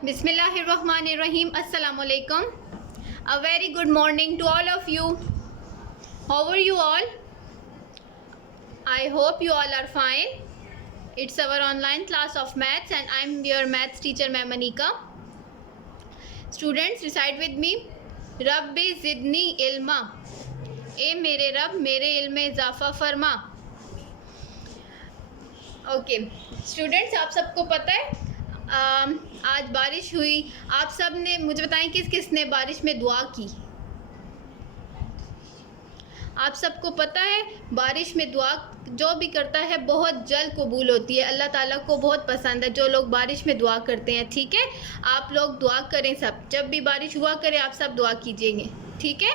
Bismillahirrahmanirrahim. Assalamu alaikum. A very good morning to all of you. How are you all? I hope you all are fine. It's our online class of maths and I'm your maths teacher Ma'am Anika. Students, recite with me. Rabbi zidni ilma. ए मेरे रब मेरे इल्म में इजाफ़ा फरमा. Okay students, आप सबको पता है आज बारिश हुई. आप सब ने मुझे बताएं किस किस ने बारिश में दुआ की. आप सबको पता है बारिश में दुआ जो भी करता है बहुत जल्द कबूल होती है. अल्लाह ताला को बहुत पसंद है जो लोग बारिश में दुआ करते हैं. ठीक है, आप लोग दुआ करें. सब जब भी बारिश हुआ करें आप सब दुआ कीजिएंगे. ठीक है,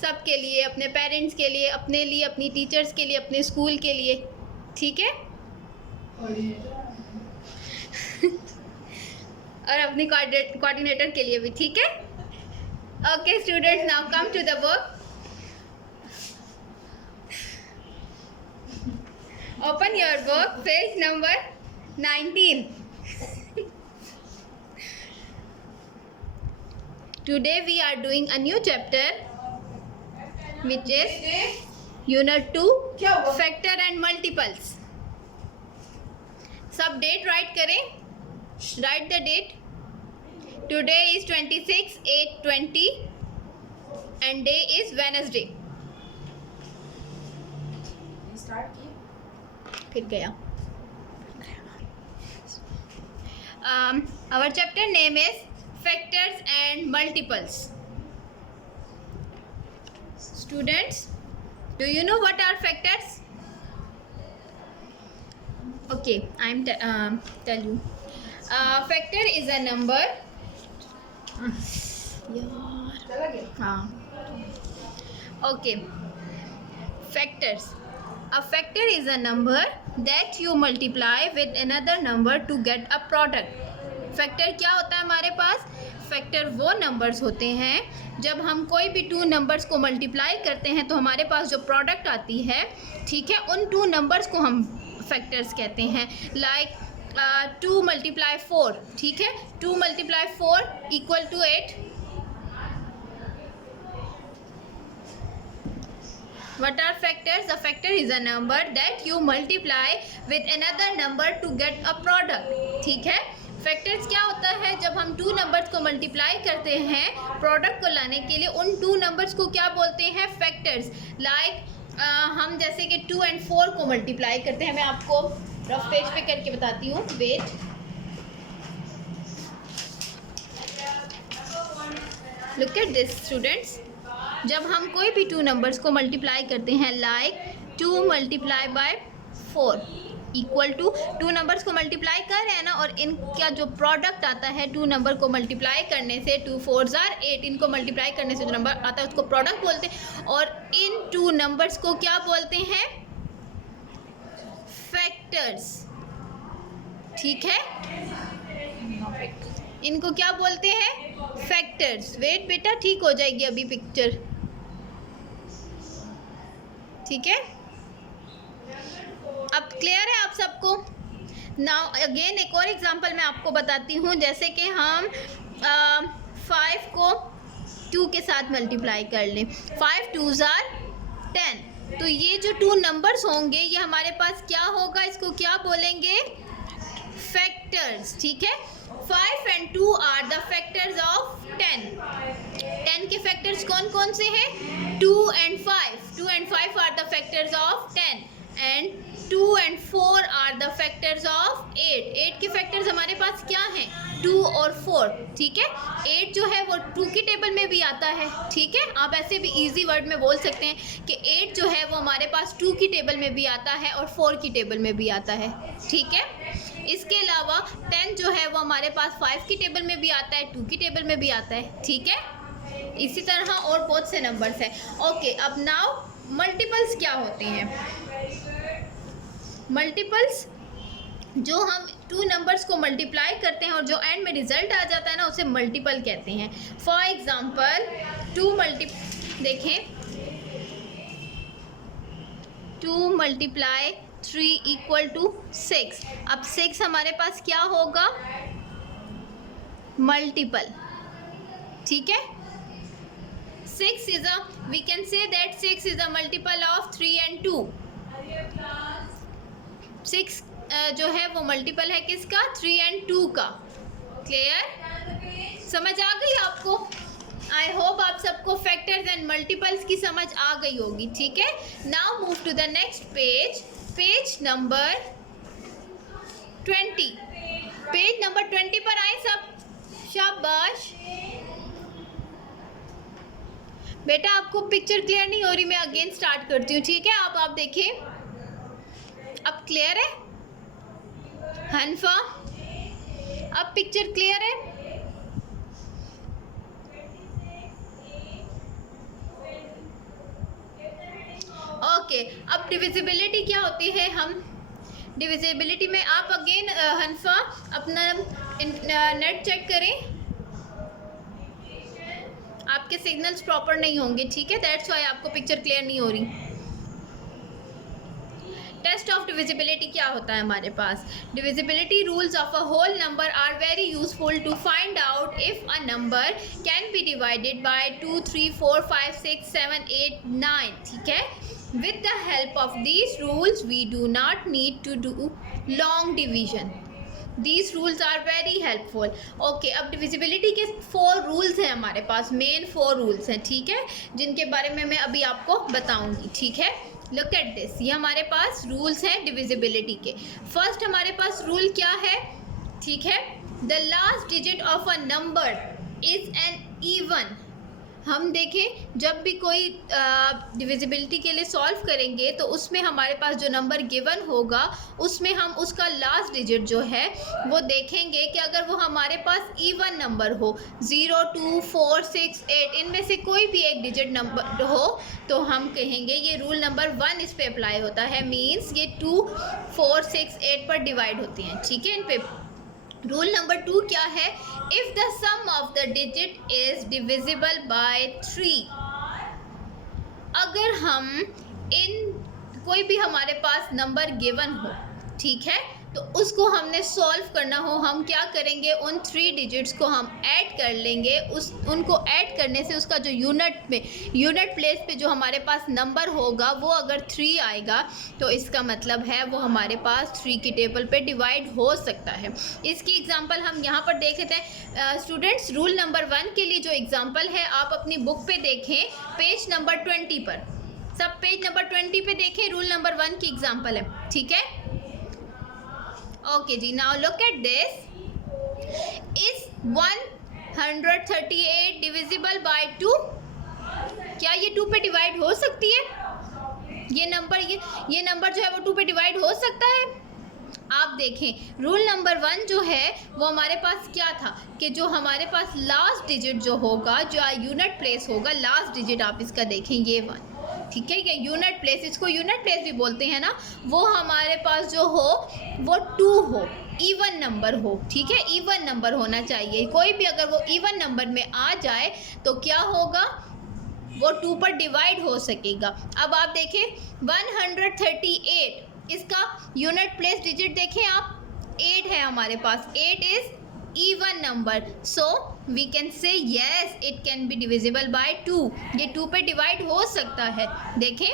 सब के लिए, अपने पेरेंट्स के लिए, अपने लिए, अपनी टीचर्स के लिए, अपने स्कूल के लिए. ठीक है और अपनी कोऑर्डिनेटर के लिए भी. ठीक है. Okay students, now come to the work. Open your work, page number 19. Today we are doing a new chapter which is Unit 2 Factor and Multiples. सब डेट राइट करें. Write the date. Today is 26/8/20 and day is Wednesday. फिर गया. Our chapter name is Factors and Multiples. Students, do you know what are factors? Okay, I'm tell you. Factor is a number. हाँ. Okay. Factors. A factor is a number that you multiply with another number to get a product. Factor क्या होता है हमारे पास? Factor वो numbers होते हैं जब हम कोई भी टू नंबर्स को मल्टीप्लाई करते हैं तो हमारे पास जो प्रोडक्ट आती है, ठीक है, उन टू नंबर्स को हम फैक्टर्स कहते हैं. लाइक 2 × 4. ठीक है, 2 × 4 = 8. What are factors? A factor is a number that you multiply with another number to get a product. ठीक है, फैक्टर्स क्या होता है? जब हम टू नंबर्स को मल्टीप्लाई करते हैं प्रोडक्ट को लाने के लिए, उन टू नंबर्स को क्या बोलते हैं? फैक्टर्स. लाइक हम जैसे कि 2 और 4 को मल्टीप्लाई करते हैं. मैं आपको रफ पेज पे करके बताती हूँ. Wait. Look at this students. जब हम कोई भी टू नंबर्स को मल्टीप्लाई करते हैं, like 2 × 4 equal to, two numbers को मल्टीप्लाई कर रहे हैं ना, और इनका जो प्रोडक्ट आता है टू नंबर को मल्टीप्लाई करने से, 2 × 4 = 8, इनको मल्टीप्लाई करने से जो नंबर आता है उसको प्रोडक्ट बोलते हैं. और इन टू नंबर्स को क्या बोलते हैं? फैक्टर्स. ठीक है, इनको क्या बोलते हैं? फैक्टर्स. वेट बेटा, ठीक हो जाएगी अभी पिक्चर. ठीक है, अब क्लियर है आप सबको? नाउ अगेन एक और एग्जांपल मैं आपको बताती हूँ. जैसे कि हम 5 को 2 के साथ मल्टीप्लाई कर लें. 5 × 2 = 10. तो ये जो टू नंबर्स होंगे ये हमारे पास क्या होगा? इसको क्या बोलेंगे? फैक्टर्स. ठीक है, 5 and 2 are the factors of 10. 10 के फैक्टर्स कौन कौन से हैं? 2 and 5. 2 and 5 are the factors of 10 and 2 and 4 are the factors of 8. 8 के फैक्टर्स हमारे पास क्या हैं? 2 और 4. ठीक है, 8 जो है वो 2 की टेबल में भी आता है. ठीक है, आप ऐसे भी इजी वर्ड में बोल सकते हैं कि 8 जो है वो हमारे पास 2 की टेबल में भी आता है और 4 की टेबल में भी आता है. ठीक है, इसके अलावा 10 जो है वो हमारे पास 5 की टेबल में भी आता है, 2 की टेबल में भी आता है. ठीक है, इसी तरह और बहुत से नंबर्स हैं. ओके, अब नाउ मल्टीपल्स क्या होते हैं? मल्टीपल्स जो हम टू नंबर्स को मल्टीप्लाई करते हैं और जो एंड में रिजल्ट आ जाता है ना, उसे मल्टीपल कहते हैं. For example 2 × 3 = 6. अब 6 हमारे पास क्या होगा? मल्टीपल, ठीक है। 6 is a, we can say that 6 is a multiple of 3 and 2. 6 जो है वो मल्टीपल है किसका? 3 and 2 का। क्लियर? समझ आ गई आपको? आई होप आप सबको फैक्टर्स एंड मल्टीपल्स की समझ आ गई होगी, ठीक है। Now move to the next page, page number 20। पेज नंबर 20 पर आए सब, शाबाश बेटा। आपको पिक्चर क्लियर नहीं हो रही, मैं अगेन स्टार्ट करती हूँ, ठीक है। आप देखिए, अब क्लियर है हनफा? अब पिक्चर क्लियर है? ओके, अब डिविजिबिलिटी क्या होती है? हम डिविजिबिलिटी में आप अगेन हनफा अपना नेट चेक करें, आपके सिग्नल्स प्रॉपर नहीं होंगे, ठीक है। दैट्स व्हाई आपको पिक्चर क्लियर नहीं हो रही। टेस्ट ऑफ डिविजिबिलिटी क्या होता है हमारे पास? Divisibility rules of a whole number are very useful to find out if a number can be divided by 2, 3, 4, 5, 6, 7, 8, 9, ठीक है। With the help of these rules we do not need to do long division. These rules are very helpful. Okay, अब divisibility के 4 rules हैं हमारे पास, main 4 rules हैं, ठीक है, जिनके बारे में मैं अभी आपको बताऊंगी, ठीक है। लुक एट दिस, ये हमारे पास रूल्स हैं डिविजिबिलिटी के। फर्स्ट हमारे पास रूल क्या है, ठीक है, the last digit of a number is an even. हम देखें जब भी कोई डिविजिबिलिटी के लिए सॉल्व करेंगे तो उसमें हमारे पास जो नंबर गिवन होगा उसमें हम उसका लास्ट डिजिट जो है वो देखेंगे कि अगर वो हमारे पास इवन नंबर हो, 0, 2, 4, 6, 8, इनमें से कोई भी एक डिजिट नंबर हो तो हम कहेंगे ये रूल नंबर 1 इस पे अप्लाई होता है। मीन्स ये 2, 4, 6, 8 पर डिवाइड होती हैं, ठीक है। इन पे रूल नंबर 2 क्या है? If the sum of the digit is divisible by 3। अगर हम कोई भी हमारे पास नंबर गिवन हो, ठीक है, तो उसको हमने सॉल्व करना हो, हम क्या करेंगे? उन 3 डिजिट्स को हम ऐड कर लेंगे। उनको ऐड करने से उसका जो यूनिट प्लेस पे जो हमारे पास नंबर होगा वो अगर 3 आएगा तो इसका मतलब है वो हमारे पास 3 की टेबल पे डिवाइड हो सकता है। इसकी एग्जांपल हम यहाँ पर देख लेते हैं। स्टूडेंट्स, रूल नंबर 1 के लिए जो एग्जांपल है आप अपनी बुक पे देखें, पेज नंबर 20 पर। सब पेज नंबर 20 पे देखें, रूल नंबर 1 की एग्जांपल है, ठीक है। ओके जी, now look at this. Is 138 divisible by 2? क्या ये 2 पे डिवाइड हो सकती है? ये नंबर जो है वो 2 पे डिवाइड हो सकता है? आप देखें, रूल नंबर 1 जो है वो हमारे पास क्या था कि जो हमारे पास लास्ट डिजिट जो होगा, जो यूनिट प्लेस होगा, लास्ट डिजिट आप इसका देखें, ये 1, ठीक है। ये यूनिट प्लेस, इसको यूनिट प्लेस भी बोलते हैं ना, वो हमारे पास जो हो वो 2 हो, इवन नंबर हो, ठीक है। इवन नंबर होना चाहिए। कोई भी अगर वो इवन नंबर में आ जाए तो क्या होगा? वो 2 पर डिवाइड हो सकेगा। अब आप देखें 138, इसका यूनिट प्लेस डिजिट देखें आप, 8 है हमारे पास। 8 is even number, so we can say yes it can be divisible by 2। ये 2 पे डिवाइड हो सकता है। देखें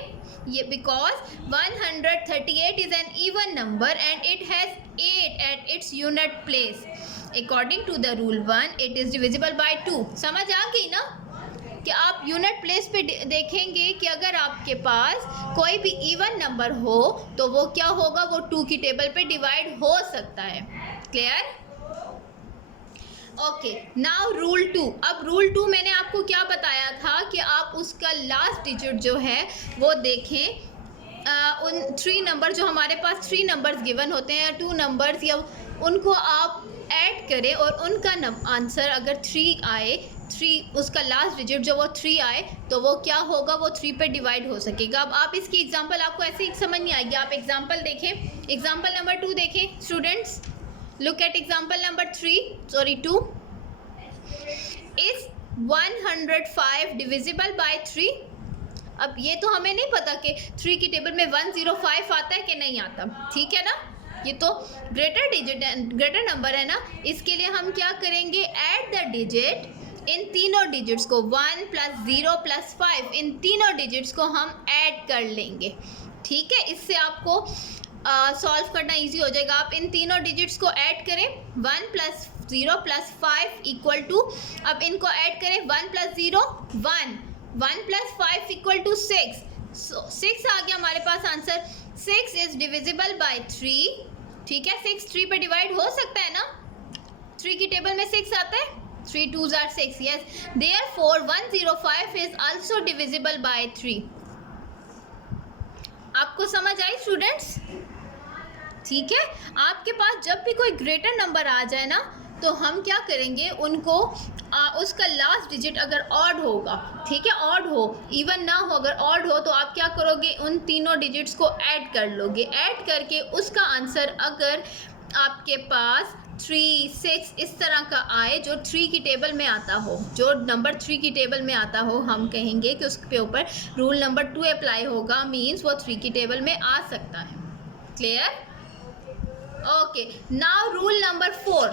ये because 138 is an even number and it has 8 at its unit place। According to the rule 1 it is divisible by 2। समझ आ गई ना कि आप यूनिट प्लेस पे देखेंगे कि अगर आपके पास कोई भी इवन नंबर हो तो वो क्या होगा? वो 2 की टेबल पे डिवाइड हो सकता है। क्लियर? Okay, now rule 2। अब रूल 2 मैंने आपको क्या बताया था कि आप उसका लास्ट डिजिट जो है वो देखें। उन 3 नंबर जो हमारे पास 3 नंबर्स गिवन होते हैं, 2 नंबर्स, या उनको आप ऐड करें और उनका आंसर अगर 3 आए, 3 उसका लास्ट डिजिट जो वो 3 आए तो वो क्या होगा? वो 3 पे डिवाइड हो सकेगा। अब आप इसकी एग्जांपल, आपको ऐसे ही समझ नहीं आएगी, आप एग्जांपल देखें। एग्जांपल नंबर 2 देखें students, look at example number 2। Is 105 divisible by 3? अब ये तो हमें नहीं पता कि 3 की टेबल में 105 आता है कि नहीं आता, ठीक है ना। ये तो ग्रेटर नंबर है ना, इसके लिए हम क्या करेंगे, ऐड द डिजिट इन तीनों डिजिट्स को 1 + 0 + 5 इन तीनों डिजिट्स को हम ऐड कर लेंगे। ठीक है, इससे आपको सॉल्व करना इजी हो जाएगा। आप इन तीनों डिजिट्स को ऐड करें, 1 + 0 + 5 = अब इनको ऐड करें, 1 + 0 1, 1 + 5 = 6। 6 आ गया हमारे पास आंसर। 6 is divisible by 3। ठीक है, 6 3 पे डिवाइड हो सकता है ना, 3 की टेबल में 6 आता है, 3 2s are 6। Yes, therefore 105 is also divisible by 3। आपको समझ आई स्टूडेंट्स? ठीक है, आपके पास जब भी कोई ग्रेटर नंबर आ जाए ना, तो हम क्या करेंगे, उनको उसका लास्ट डिजिट अगर ऑड होगा, ठीक है, ऑड हो, इवन ना हो, अगर ऑड हो तो आप क्या करोगे, उन तीनों डिजिट्स को ऐड कर लोगे। ऐड करके उसका आंसर अगर आपके पास 3 6 इस तरह का आए, जो 3 की टेबल में आता हो, जो नंबर 3 की टेबल में आता हो, हम कहेंगे कि उसके ऊपर रूल नंबर 2 अप्लाई होगा, मीन्स वो 3 की टेबल में आ सकता है। Clear? Okay, now rule number 3।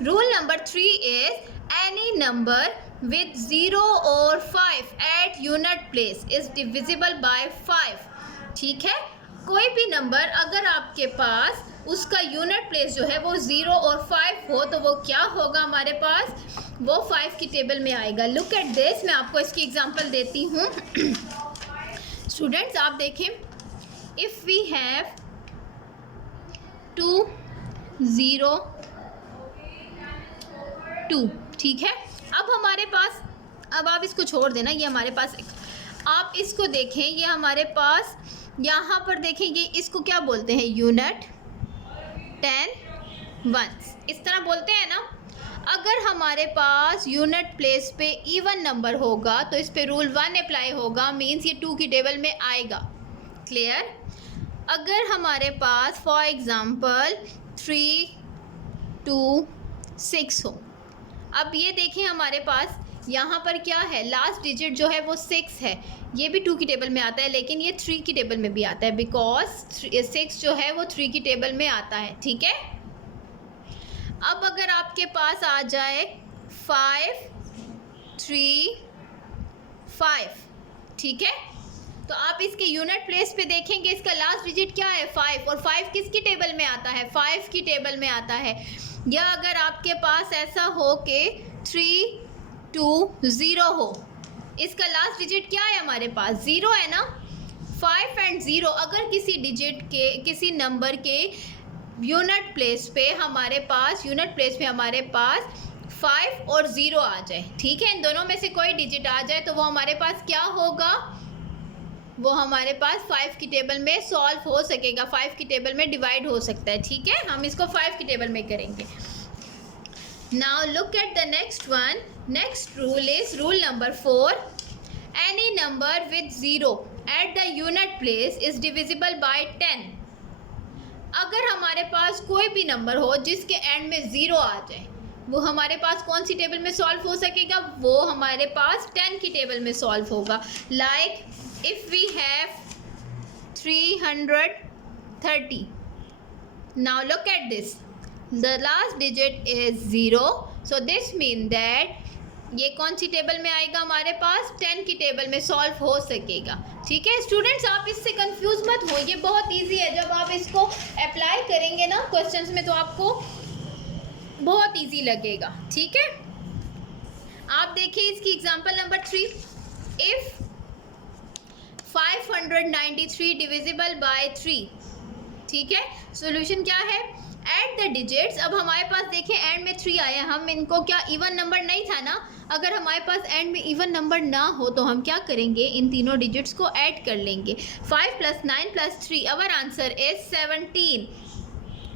Rule number 3 is any number with 0 or 5 at unit place is divisible by 5। ठीक है, कोई भी नंबर अगर आपके पास उसका यूनिट प्लेस जो है वो 0 और 5 हो, तो वो क्या होगा हमारे पास, वो 5 की टेबल में आएगा। लुक एट दिस, मैं आपको इसकी एग्जांपल देती हूँ। स्टूडेंट्स आप देखें, इफ़ वी हैव 2 0 2, ठीक है, अब हमारे पास, अब आप इसको छोड़ देना, ये हमारे पास, आप इसको देखें, ये हमारे पास यहाँ पर देखेंगे, इसको क्या बोलते हैं, यूनिट 10 1 इस तरह बोलते हैं ना। अगर हमारे पास यूनिट प्लेस पे इवन नंबर होगा तो इस पे रूल 1 अप्लाई होगा, मीन्स ये 2 की टेबल में आएगा। क्लियर? अगर हमारे पास फॉर एग्ज़ाम्पल 3 2 6 हो, अब ये देखें हमारे पास यहाँ पर क्या है, लास्ट डिजिट जो है वो 6 है, ये भी 2 की टेबल में आता है, लेकिन ये 3 की टेबल में भी आता है, बिकॉज 6 जो है वो 3 की टेबल में आता है। ठीक है, अब अगर आपके पास आ जाए 5 3 5, ठीक है, तो आप इसके यूनिट प्लेस पे देखेंगे, इसका लास्ट डिजिट क्या है, 5, और 5 किसकी टेबल में आता है, 5 की टेबल में आता है। या अगर आपके पास ऐसा हो कि 3 2 0 हो, इसका लास्ट डिजिट क्या है हमारे पास, 0 है ना। 5 और 0, अगर किसी डिजिट के, किसी नंबर के यूनिट प्लेस पे हमारे पास 5 और 0 आ जाए, ठीक है, इन दोनों में से कोई डिजिट आ जाए, तो वो हमारे पास क्या होगा, वो हमारे पास 5 की टेबल में सॉल्व हो सकेगा, 5 की टेबल में डिवाइड हो सकता है। ठीक है, हम इसको 5 की टेबल में करेंगे। Now look at the next one. Next rule is rule number 4। Any number with 0 at the unit place is divisible bye 10। अगर हमारे पास कोई भी नंबर हो जिसके एंड में 0 आ जाए, वो हमारे पास कौन सी टेबल में सॉल्व हो सकेगा, वो हमारे पास 10 की टेबल में सॉल्व होगा। Like if we have 330, now look at this, the last digit is 0, so this means that ये कौन सी टेबल में आएगा हमारे पास, 10 की टेबल में सॉल्व हो सकेगा। ठीक है स्टूडेंट्स, आप इससे कंफ्यूज मत हो, ये बहुत इजी है। जब आप इसको अप्लाई करेंगे ना क्वेश्चंस में, तो आपको बहुत इजी लगेगा। ठीक है, आप देखिए इसकी example number 3। If 593 divisible by 3, ठीक है, सॉल्यूशन क्या है, ऐड द डिजिट्स। अब हमारे पास देखें एंड में 3 आया, हम इनको क्या, इवन नंबर नहीं था ना, अगर हमारे पास एंड में इवन नंबर ना हो तो हम क्या करेंगे, इन तीनों डिजिट्स को ऐड कर लेंगे। 5 + 9 + 3, our answer is 17।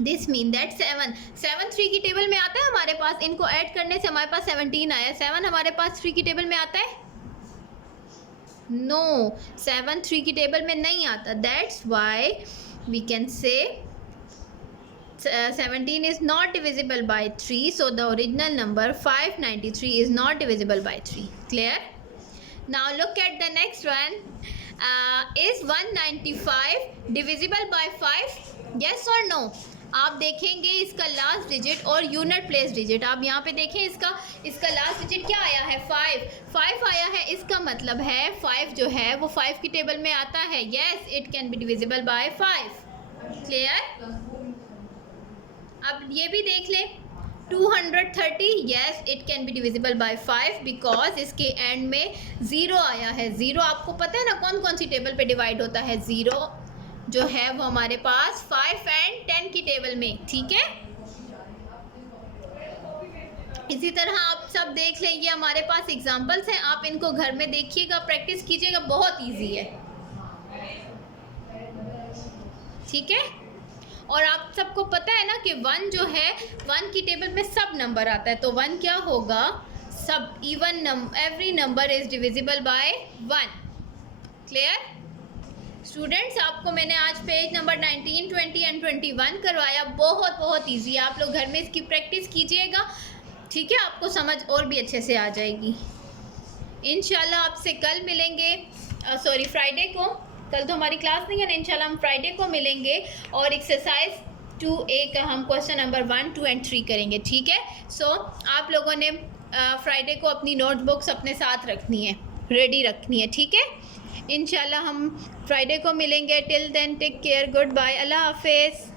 This mean that 7 3 की टेबल में आता है हमारे पास, इनको ऐड करने से हमारे पास 17 आया। 7 हमारे पास 3 की टेबल में आता है, नो, 7 3 की टेबल में नहीं आता। That's why we can say 17 is not divisible by 3, so the original number 593 is not divisible by 3. Clear? Now look at the next one. Is 195 divisible by 5? Yes और no? आप देखेंगे इसका last digit और unit place digit, आप यहाँ पे देखें इसका लास्ट डिजिट क्या आया है? 5 आया है। इसका मतलब है 5 जो है वो 5 की टेबल में आता है। Yes, it can be divisible by 5। Clear? अब ये भी देख ले 230, yes it can be divisible by 5 because इसके एंड में 0 आया है। 0 आपको पता है ना कौन कौन सी टेबल पे डिवाइड होता है? 0 जो है वो हमारे पास 5 एंड 10 की टेबल में। ठीक है, इसी तरह आप सब देख लें, ये हमारे पास एग्जांपल्स हैं, आप इनको घर में देखिएगा, प्रैक्टिस कीजिएगा, बहुत इजी है। ठीक है, और आप सबको पता है ना कि 1 जो है 1 की टेबल में सब नंबर आता है, तो 1 क्या होगा? सब even every number is divisible bye 1। Clear students? आपको मैंने आज पेज नंबर 19, 20 एंड 21 करवाया, बहुत इजी है। आप लोग घर में इसकी प्रैक्टिस कीजिएगा, ठीक है, आपको समझ और भी अच्छे से आ जाएगी। इंशाल्लाह आपसे कल मिलेंगे, सॉरी फ्राइडे को, कल तो हमारी क्लास नहीं है ना, इंशाल्लाह हम फ्राइडे को मिलेंगे और एक्सरसाइज 2A का हम क्वेश्चन नंबर 1, 2 एंड 3 करेंगे। ठीक है, सो आप लोगों ने फ्राइडे को अपनी नोटबुक्स अपने साथ रखनी है, रेडी रखनी है। ठीक है, इंशाल्लाह हम फ्राइडे को मिलेंगे। Till then take care, good bye, अल्लाह हाफिज़।